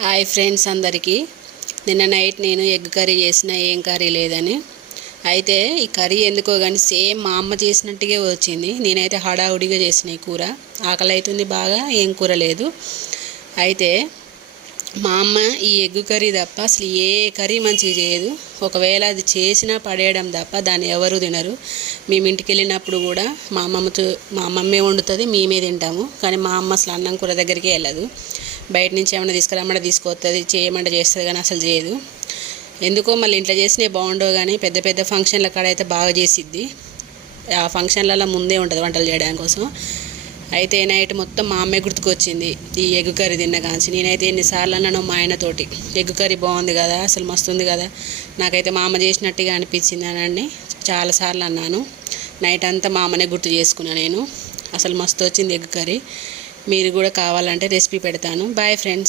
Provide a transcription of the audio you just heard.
Hi friends అందరికీ. నిన్న night నేను ఎగ్ కర్రీ చేసిన, ఏం కర్రీ లేదని. అయితే ఈ కర్రీ ఎందుకో కానీ సేమ్ మా అమ్మ చేసినట్టుగా వచ్చింది. నేనైతే హడావుడిగా చేసిన ఈ కూర. ఆకలి అవుతుంది బాగా, ఏం కూర లేదు. అయితే మా అమ్మ ఈ ఎగ్ కర్రీ తప్ప అసలు ఏ కర్రీ మంచిగా చేయదు. ఒకవేళ అది చేసినా పడేయడం తప్ప దాన్ని ఎవరు తినరు. మేము ఇంటికి వెళ్ళినప్పుడు కూడా మా అమ్మమ్మే వండుతుంది, మేమే తింటాము. కానీ మా అమ్మ అసలు అన్నం కూర దగ్గరికి వెళ్ళదు. బయట నుంచి ఏమైనా తీసుకురమ్మంటే తీసుకొస్తుంది, చేయమంటే చేస్తుంది, కానీ అసలు చేయదు. ఎందుకో మళ్ళీ ఇంట్లో చేసినవి బాగుండవు, కానీ పెద్ద పెద్ద ఫంక్షన్ల కాడ అయితే బాగా చేసిద్ది. ఆ ఫంక్షన్లలో ముందే ఉంటుంది వంటలు చేయడానికి కోసం. అయితే నైట్ మొత్తం మా అమ్మాయి గుర్తుకొచ్చింది ఈ ఎగ్ కర్రీ తిన్న కాంచి. నేనైతే ఎన్నిసార్లు అన్నాను మా ఆయనతోటి, ఎగ్ కర్రీ బాగుంది కదా, అసలు మస్తు ఉంది కదా, నాకైతే మా అమ్మ చేసినట్టుగా అనిపించింది అని చాలాసార్లు అన్నాను. నైట్ అంతా మా అమ్మనే గుర్తు చేసుకున్నాను నేను. అసలు మస్తు వచ్చింది ఎగ్ కర్రీ. మీరు కూడా కావాలంటే రెసిపీ పెడతాను. Bye friends.